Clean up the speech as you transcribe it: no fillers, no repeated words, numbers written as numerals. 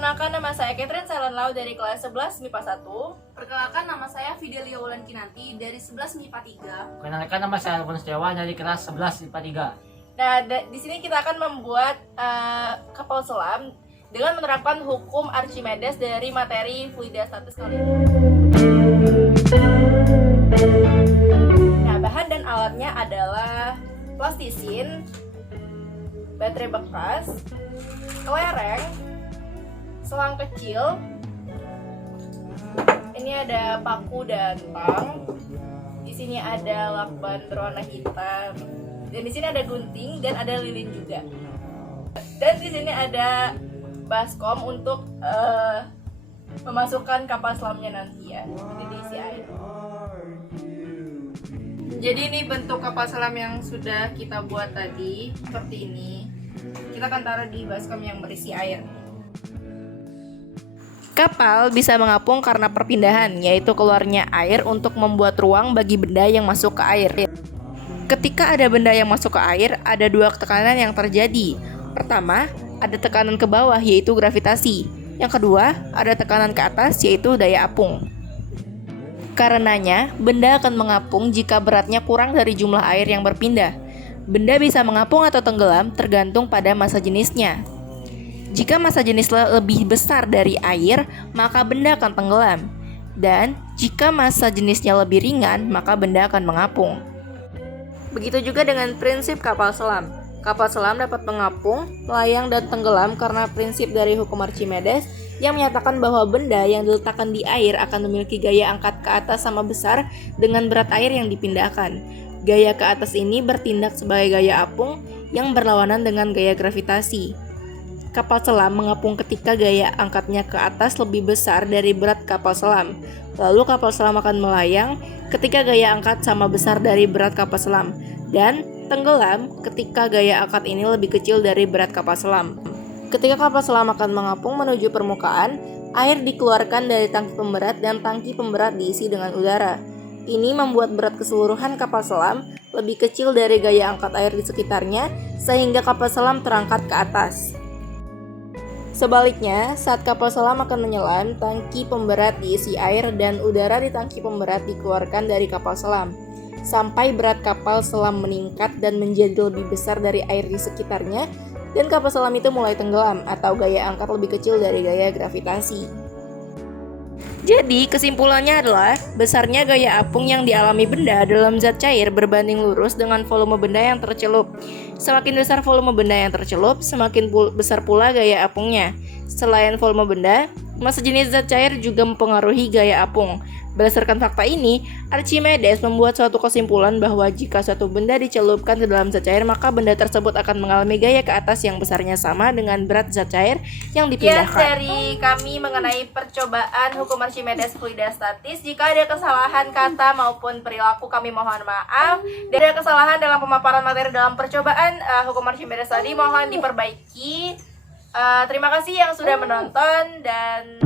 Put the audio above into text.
Perkenalkan, nama saya Catherine Salanlau dari kelas 11 MIPA 1. Perkenalkan, nama saya Fidelia Wulan Kinanti dari 11 MIPA 3. Perkenalkan, nama saya Alfons Dewa dari kelas 11 IPA 3. Nah, di sini kita akan membuat kapal selam dengan menerapkan hukum Archimedes dari materi fluidastatis kali ini. Nah, bahan dan alatnya adalah plastisin, baterai bekas, kelereng, selang kecil. Ini ada paku dan tang. Di sini ada lakban berwarna hitam. Dan di sini ada gunting dan ada lilin juga. Dan di sini ada baskom untuk memasukkan kapal selamnya nanti ya. Ini diisi air. Jadi ini bentuk kapal selam yang sudah kita buat tadi seperti ini. Kita akan taruh di baskom yang berisi air. Kapal bisa mengapung karena perpindahan, yaitu keluarnya air untuk membuat ruang bagi benda yang masuk ke air. Ketika ada benda yang masuk ke air, ada dua tekanan yang terjadi. Pertama, ada tekanan ke bawah, yaitu gravitasi. Yang kedua, ada tekanan ke atas, yaitu daya apung. Karenanya, benda akan mengapung jika beratnya kurang dari jumlah air yang berpindah. Benda bisa mengapung atau tenggelam tergantung pada massa jenisnya. Jika massa jenis lebih besar dari air, maka benda akan tenggelam. Dan jika massa jenisnya lebih ringan, maka benda akan mengapung. Begitu juga dengan prinsip kapal selam. Kapal selam dapat mengapung, melayang, dan tenggelam karena prinsip dari hukum Archimedes yang menyatakan bahwa benda yang diletakkan di air akan memiliki gaya angkat ke atas sama besar dengan berat air yang dipindahkan. Gaya ke atas ini bertindak sebagai gaya apung yang berlawanan dengan gaya gravitasi. Kapal selam mengapung ketika gaya angkatnya ke atas lebih besar dari berat kapal selam. Lalu kapal selam akan melayang ketika gaya angkat sama besar dari berat kapal selam. Dan tenggelam ketika gaya angkat ini lebih kecil dari berat kapal selam. Ketika kapal selam akan mengapung menuju permukaan, air dikeluarkan dari tangki pemberat dan tangki pemberat diisi dengan udara. Ini membuat berat keseluruhan kapal selam lebih kecil dari gaya angkat air di sekitarnya, sehingga kapal selam terangkat ke atas. Sebaliknya, saat kapal selam akan menyelam, tangki pemberat diisi air dan udara di tangki pemberat dikeluarkan dari kapal selam. Sampai berat kapal selam meningkat dan menjadi lebih besar dari air di sekitarnya, dan kapal selam itu mulai tenggelam atau gaya angkat lebih kecil dari gaya gravitasi. Jadi, kesimpulannya adalah besarnya gaya apung yang dialami benda dalam zat cair berbanding lurus dengan volume benda yang tercelup. Semakin besar volume benda yang tercelup, semakin besar pula gaya apungnya. Selain volume benda, massa jenis zat cair juga mempengaruhi gaya apung. Berdasarkan fakta ini, Archimedes membuat suatu kesimpulan bahwa jika suatu benda dicelupkan ke dalam zat cair, maka benda tersebut akan mengalami gaya ke atas yang besarnya sama dengan berat zat cair yang dipindahkan. Dari kami mengenai percobaan hukum Archimedes fluidastatis, jika ada kesalahan kata maupun perilaku kami mohon maaf. Dan ada kesalahan dalam pemaparan materi dalam percobaan hukum Archimedes tadi mohon diperbaiki. Terima kasih yang sudah menonton dan